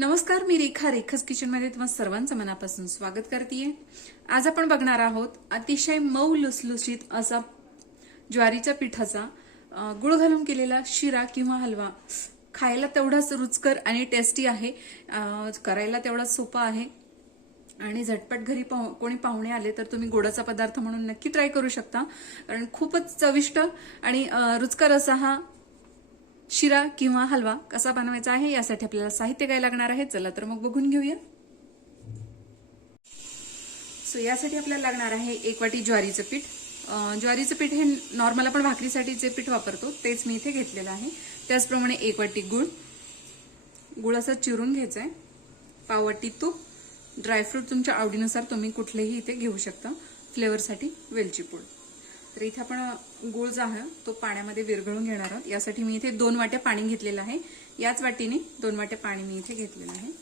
नमस्कार मी रेखा रेखस किचनमध्ये तुम्हा सर्वांचं मनापासून स्वागत करते आज आपण बघणार आहोत अतिशय मऊ लुसलुशीत असा ज्वारीच्या पिठाचा गुळ घालून केलेला शिरा किंवा हलवा. खायला तेवढाच रुचकर आणि टेस्टी आहे. करायला तेवढाच सोपा आहे. आणि झटपट घरी पाहु- कोणी पाहुणे आले तर तुम्ही गोडाचा पदार्थ म्हणून नक्की ट्राय करू शकता. कारण खूपच चविष्ट आणि रुचकर असा हा शिरा किंवा हलवा कसा बनवायचा आहे यासाठी आपल्याला साहित्य काय लागणार आहे? चला तर मग बघून घेऊया. सो यासाठी आपल्याला लागणार आहे एक वाटी ज्वारीचं पीठ. ज्वारीचं पीठ हे नॉर्मल आपण भाकरीसाठी जे पीठ वापरतो तेच मी इथे घेतलेलं आहे. त्याचप्रमाणे एक वाटी गुळ. गुळ असं चिरून घ्यायचं आहे. पाव वाटी तूप. ड्रायफ्रूट तुमच्या आवडीनुसार तुम्ही कुठलेही इथे घेऊ शकता. फ्लेवरसाठी वेलची पूड. तर इथे आपण गुळ जो आहे तो पाण्यामध्ये विरघळून घेणार आहोत. यासाठी मी इथे दोन वाट्या पाणी घेतलेलं आहे. याच वाटीने दोन वाट्या पाणी मी इथे घेतलेलं आहे.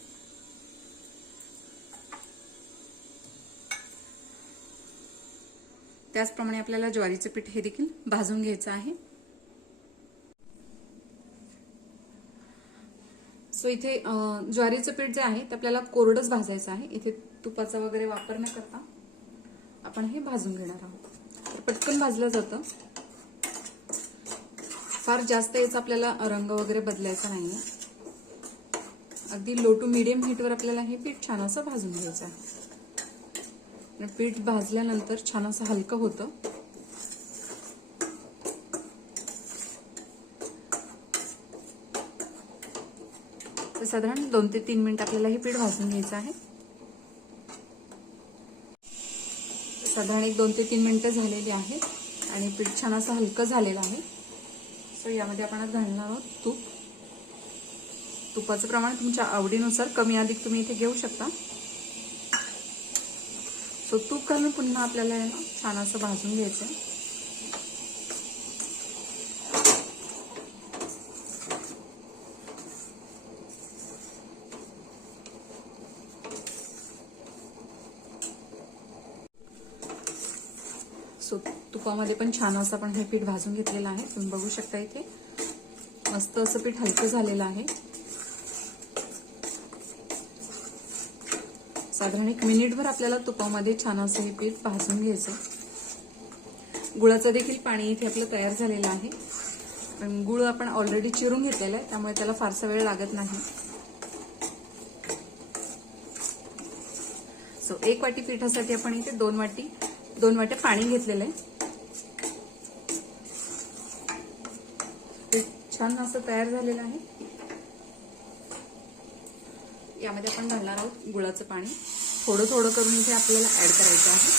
त्याचप्रमाणे आपल्याला ज्वारीचं पीठ हे देखील भाजून घ्यायचं आहे. सो इथे ज्वारीचं पीठ जे आहे ते आपल्याला कोरडच भाजायचं आहे. इथे तुपाचा वगैरे वापर न करता आपण हे भाजून घेणार आहोत. तर पटकन भाजलं जातं. फार जास्त याचा आपल्याला रंग वगैरे बदलायचा नाही अगदी लो टू मिडियम हीटवर आपल्याला हे पीठ छान असं भाजून घ्यायचं आहे. पीठ भाजल्यानंतर छान असं हलकं होतं. तर साधारण दोन ते तीन मिनिट आपल्याला हे पीठ भाजून घ्यायचं आहे. साधारण एक दोन ते तीन मिनटं झालेली आहेत आणि पीठ छान असं हलकं झालेलं आहे. सो यामध्ये आपण आज घालणार आहोत तूप. तुपाचं प्रमाण तुमच्या आवडीनुसार कमी अधिक तुम्ही इथे घेऊ शकता. सो तूप घालून पुन्हा आपल्याला आहे ना छान असं भाजून घ्यायचं आहे सो तुपामध्ये पण छान असं आपण हे पीठ भाजून घेतलेलं आहे. तुम्ही बघू शकता इथे. मस्त असं पीठ हलकं झालेलं आहे. साधारण एक मिनिटभर आपल्याला तुपामध्ये छान असं हे पीठ भाजून घ्यायचं गुळाचं देखील पाणी इथे आपलं तयार झालेलं आहे. पण गुळ आपण ऑलरेडी चिरून घेतलेला आहे त्यामुळे त्याला फारसा वेळ लागत नाही. सो एक वाटी पिठासाठी आपण इथे दोन वाटी दोन वाटे पाणी घेतलेलं आहे. ते छान असं तयार झालेलं आहे. यामध्ये आपण घालणार आहोत गुळाचं पाणी. थोडं थोडं करून इथे आपल्याला ऍड करायचं आहे.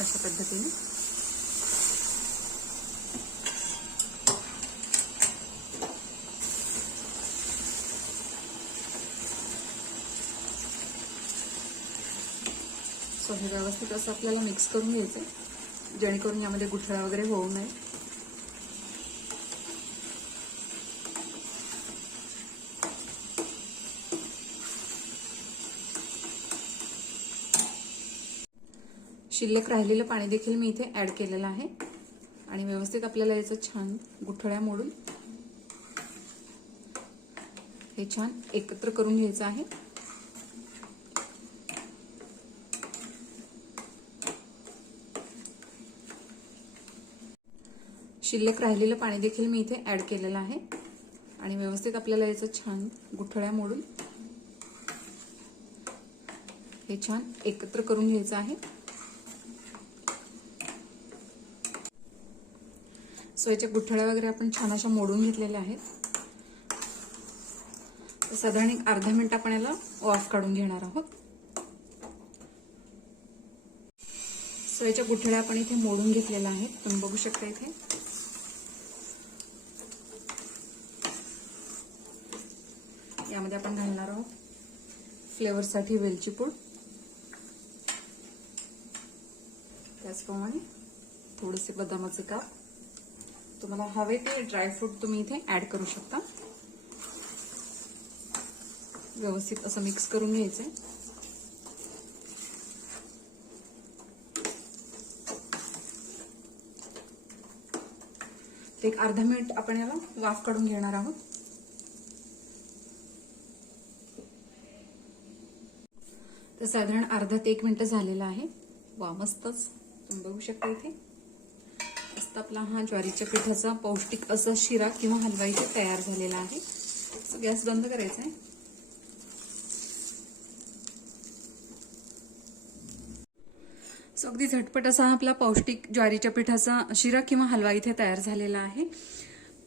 अशा पद्धतीने. सो हे व्यवस्थित असं आपल्याला मिक्स करून घ्यायचं आहे. जेणेकरून यामध्ये गुठळा वगैरे होऊ नये. शिल्लक राहिलेलं पाणी देखील मी इथे ऍड केलेलं आहे. आणि व्यवस्थित आपल्याला याचं छान गुठळ्या मोडून हे छान एकत्र करून घ्यायचं आहे. शिल्लक राहिलेलं पाणी देखील मी इथे ॲड केलेलं आहे. आणि व्यवस्थित आपल्याला याचं छान गुठळ्या मोडून हे छान एकत्र करून घ्यायचं आहे. सो याच्या गुठळ्या वगैरे आपण छान अशा मोडून घेतलेल्या आहेत. तर साधारण एक अर्धा मिनिट आपण याला वाफ काढून घेणार आहोत. सो याच्या गुठळ्या आपण इथे मोडून घेतलेल्या आहेत. तुम्ही बघू शकता इथे. यामध्ये आपण घालणार आहोत फ्लेवरसाठी वेलची पूड. त्याचप्रमाणे थोडेसे बदामाचे काप. तुम्हाला हवे ते ड्रायफ्रूट तुम्ही इथे ऍड करू शकता. व्यवस्थित असं मिक्स करून घ्यायचंय. ते एक अर्धा मिनिट आपण याला वाफ काढून घेणार आहोत. तर साधारण अर्धा ते एक मिनटं झालेला आहे. वा मस्तच. तुम्ही बघू शकता इथे. मस्त आपला हा ज्वारीच्या पिठाचा पौष्टिक असा शिरा किंवा हलवा इथे तयार झालेला आहे. गॅस बंद करायचा आहे. सो अगदी झटपट असा आपला पौष्टिक ज्वारीच्या पिठाचा शिरा किंवा हलवा इथे तयार झालेला आहे.